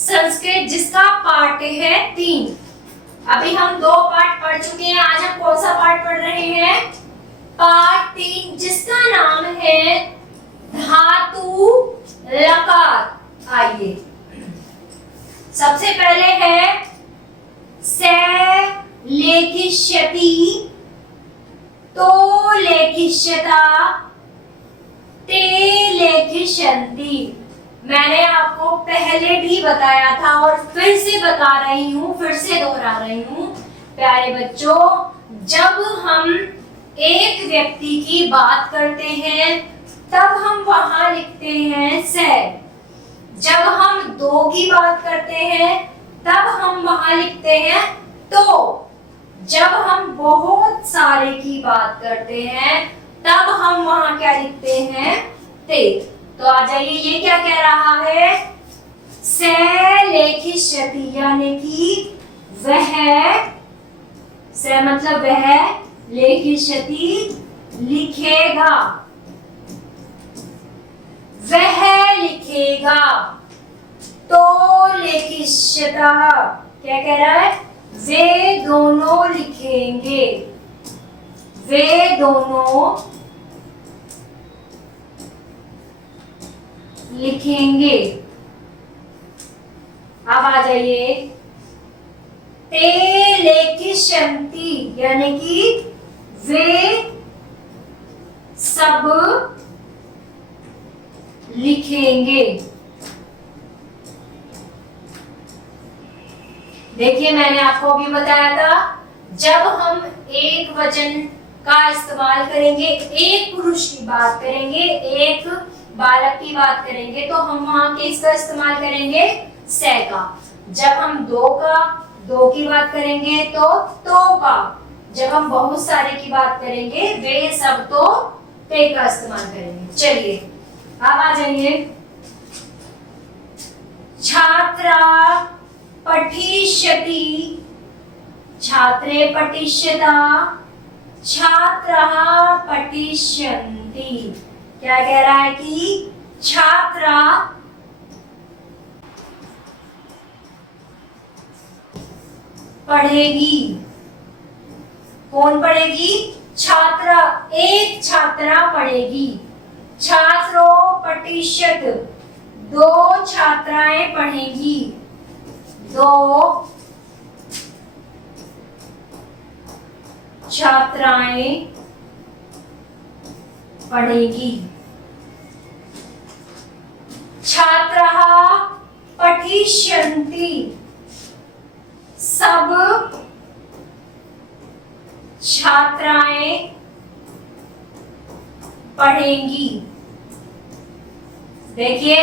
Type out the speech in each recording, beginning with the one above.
संस्कृत जिसका पाठ है 3। अभी हम 2 पाठ पढ़ चुके हैं। आज हम कौन सा पाठ पढ़ रहे हैं? पाठ 3 जिसका नाम है धातु लकार। आइए सबसे पहले है से लेखिष्यति, तो लेखिष्यता, ते लेखिष्यन्ति। मैंने आपको पहले भी बताया था और फिर से बता रही हूँ, फिर से दोहरा रही हूँ। प्यारे बच्चों, जब हम एक व्यक्ति की बात करते हैं तब हम वहां लिखते हैं से। जब हम 2 की बात करते हैं तब हम वहां लिखते हैं तो। जब हम बहुत सारे की बात करते हैं तब हम वहां क्या लिखते हैं? ते। तो आ जाइए, ये क्या कह रहा है? से लेखिष्यति, यानी कि वह, से मतलब वह, लेखिष्यति लिखेगा, वह लिखेगा। तो लेखिष्यता क्या कह रहा है? वे दोनों लिखेंगे, वे दोनों लिखेंगे। अब आ जाइए, ते लेखिष्यन्ति, यानी कि वे सब लिखेंगे। देखिए, मैंने आपको अभी बताया था, जब हम एक वचन का इस्तेमाल करेंगे, एक पुरुष की बात करेंगे, एक बालक की बात करेंगे, तो हम वहां किसका इस्तेमाल करेंगे? से का। जब हम 2 की बात करेंगे तो का। जब हम बहुत सारे की बात करेंगे, वे सब तो ते का इस्तेमाल करेंगे। चलिए अब आ जाइए, छात्रा पठिष्यति, छात्रे पठिष्यता, छात्रः पठिष्यन्ति। क्या कह रहा है कि छात्रा पढ़ेगी। कौन पढ़ेगी? छात्रा, एक छात्रा पढ़ेगी। छात्रों पठिष्यत, 2 छात्राएं पढ़ेंगी, 2 छात्राएं पढ़ेगी। छात्रः पठिष्यन्ति, सब छात्राएं पढ़ेंगी। देखिए,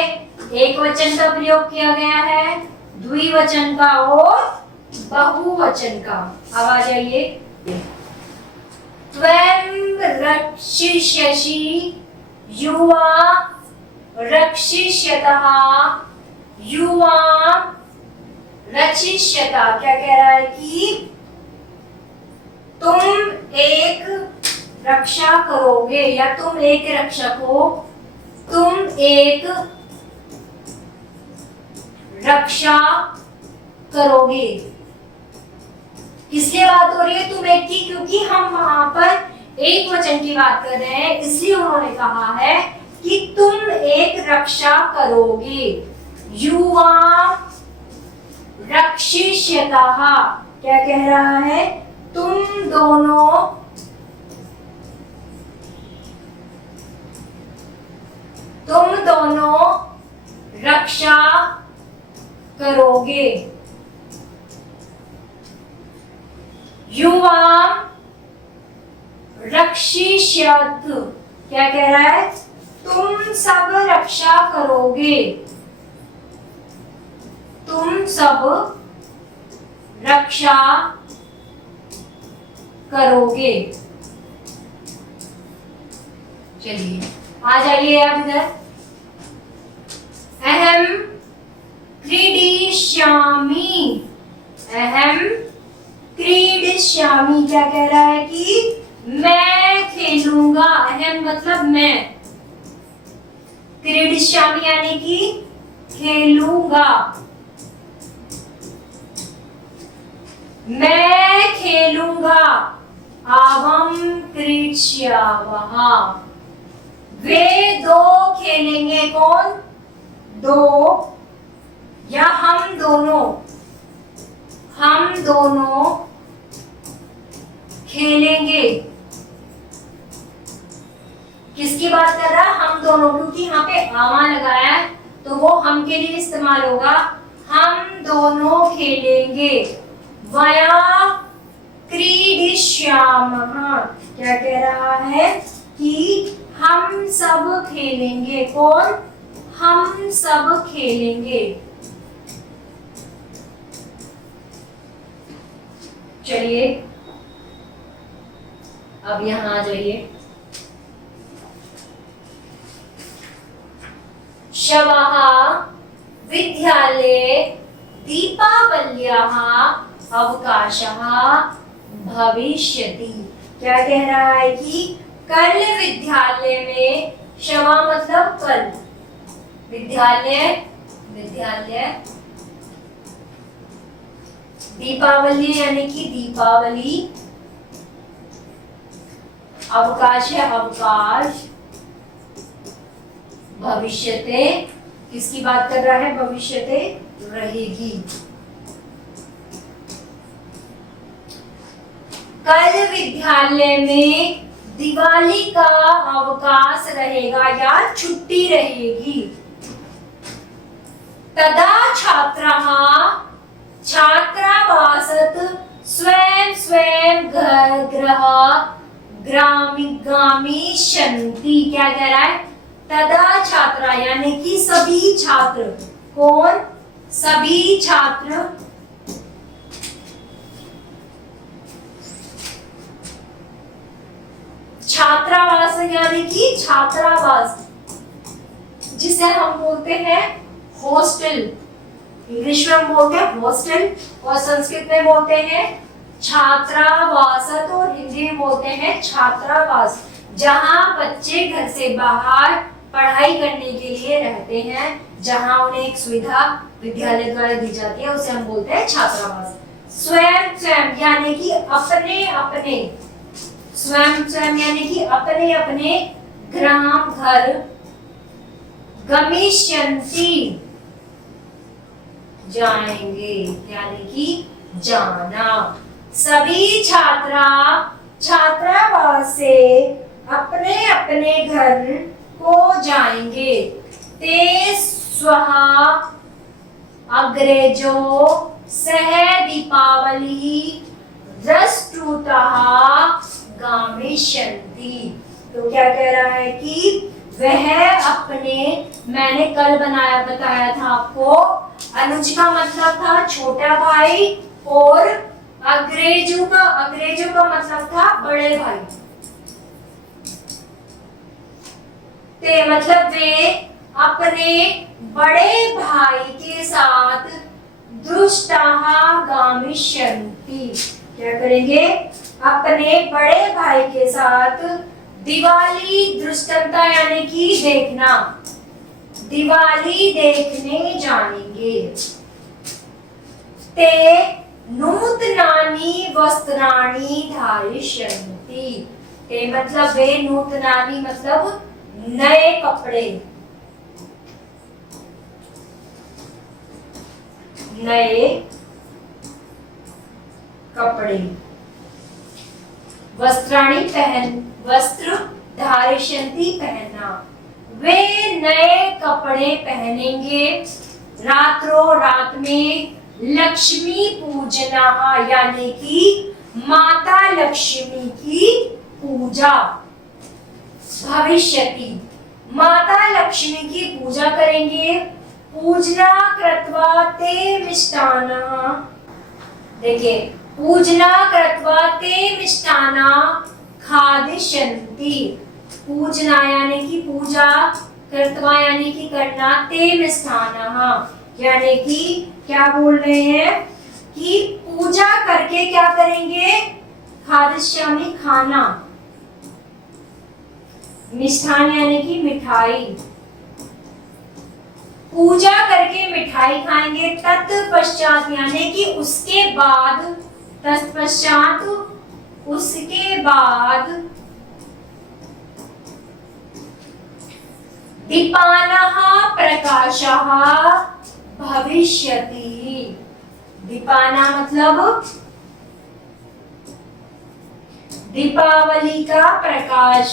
एक वचन का प्रयोग किया गया है, द्विवचन का और बहुवचन का। अब आ जाइए, त्वं रक्षिष्यसि, युवा रक्षिष्यतः, युवा रक्षिष्यता। क्या कह रहा है कि तुम एक रक्षा करोगे, या तुम एक रक्षक हो, तुम एक रक्षा करोगे। किसकी बात हो रही है? तुम एक की, क्योंकि हम वहां पर एक वचन की बात कर रहे हैं, इसलिए उन्होंने कहा है कि तुम एक रक्षा करोगे। युवा रक्षिष्यतः, क्या कह रहा है? तुम दोनों रक्षा करोगे। युवा रक्षिष्यत, क्या कह रहा है? तुम सब रक्षा करोगे, तुम सब रक्षा करोगे। चलिए आ जाइए अब इधर, अहम क्रीडिष्यामि, अहम क्रीडिष्यामि। क्या कह रहा है कि मैं खेलूंगा। अहम मतलब मैं, क्रीडिष्यामि यानी कि खेलूंगा। मैं खेलूंगा, आवम क्रीड्ष्यावः। वे दो खेलेंगे, कौन? दो या हम दोनों खेलेंगे। किसकी बात कर रहा है? हम दोनों, क्योंकि यहाँ पे आवा लगाया है तो वो हम के लिए इस्तेमाल होगा। हम दोनों खेलेंगे। वया क्रीडिष्यामः, क्या कह रहा है कि हम सब खेलेंगे। कौन? हम सब खेलेंगे। चलिए अब यहां आ जाइए। शवः विद्यालये दीपावल्याः अवकाशः भविष्यति। क्या कह रहा है कि कल विद्यालय में, शवा मतलब कल, विद्यालय दीपावली यानी कि दीपावली, अवकाश है अवकाश, भविष्यते किसकी बात कर रहा है? भविष्यते रहेगी। कल विद्यालय में दिवाली का अवकाश रहेगा या छुट्टी रहेगी। तदा छात्राः छात्रावासत स्वयं स्वयं गृह गमिष्यन्ति। क्या कह रहा है? तदा छात्रा यानी कि सभी छात्र। कौन? सभी छात्र छात्रावास यानी कि छात्रावास, जिसे हम बोलते हैं हॉस्टल। इंग्लिश में हम बोलते हैं हॉस्टल और संस्कृत में बोलते हैं छात्रावास, और हिंदी में बोलते हैं छात्रावास। जहां बच्चे घर से बाहर पढ़ाई करने के लिए रहते हैं, जहां उन्हें एक सुविधा विद्यालय द्वारा दी जाती है, उसे हम बोलते हैं छात्रावास। स्वयं स्वयं यानी कि अपने अपने, स्वयं स्वयं यानी कि अपने अपने ग्राम घर, गमिष्यन्ति जाएंगे यानी कि जाना। सभी छात्रा छात्रावास से अपने अपने घर को जाएंगे। ते स्वः अग्रेजो सह दीपावली दृष्टुतः गामिष्यन्ति। तो क्या कह रहा है कि वह अपने, मैंने कल बताया था आपको, अनुज का मतलब था छोटा भाई और अग्रेजो का मतलब था बड़े भाई। ते मतलब वे अपने बड़े भाई के साथ दृष्टाः गामिष्यन्ति। क्या करेंगे? अपने बड़े भाई के साथ दिवाली दृष्टता यानी कि देखना, दिवाली देखने जाएंगे। ते नूतनानि वस्त्राणि धारिष्यन्ति। ते मतलब वे, नूतनानि मतलब नए कपड़े, नए कपड़े। वस्त्राणि वस्त्र, धारिष्यन्ति पहनना, वे नए कपड़े पहनेंगे। रात में लक्ष्मी पूजना यानी कि माता लक्ष्मी की पूजा, भविष्यति माता लक्ष्मी की पूजा करेंगे। पूजना कृत्वा ते मिष्टान्नः, देखिए, पूजना कृत्वा ते मिष्टान्नः खादिष्यन्ति। पूजना यानी कि पूजा, कृत्वा यानी कि करना, ते मिष्टान्नः यानी कि क्या बोल रहे हैं कि पूजा करके क्या करेंगे? खादिष्यामि खाना, मिष्ठान यानी कि मिठाई, पूजा करके मिठाई खाएंगे। तत्पश्चात यानी कि उसके बाद, तत्पश्चात उसके बाद दीपानः प्रकाशः भविष्यति। दीपाना मतलब दीपावली का प्रकाश।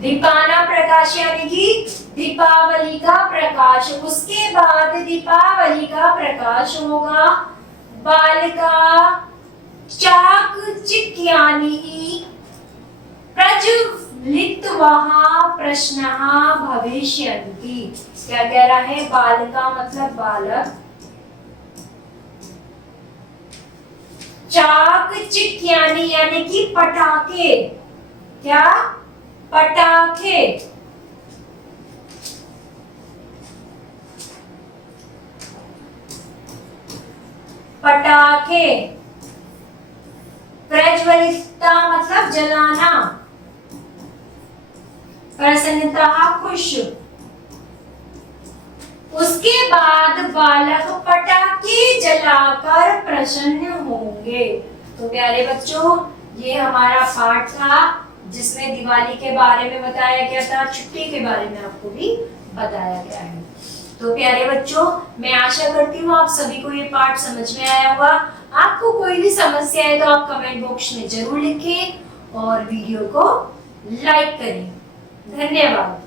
दीपाना प्रकाश यानी कि दीपावली का प्रकाश। उसके बाद दीपावली का प्रकाश होगा। बालिका चाकचिक्यानि प्रज्वलितवः प्रश्नः भविष्यन्ति। क्या कह रहा है? बालिका मतलब बालक। चाकचिक्यानि यानी कि पटाखे। क्या? पटाखे। पटाखे। प्रज्वलिता मतलब जलाना। प्रसन्नता खुश। उसके बाद बालक पटाखे जलाकर प्रसन्न होंगे। तो प्यारे बच्चों, ये हमारा पाठ था जिसमें दिवाली के बारे में बताया गया था, छुट्टी के बारे में आपको भी बताया गया है। तो प्यारे बच्चों, मैं आशा करती हूँ आप सभी को ये पाठ समझ में आया होगा। आपको कोई भी समस्या है तो आप कमेंट बॉक्स में जरूर लिखें और वीडियो को लाइक करें। धन्यवाद।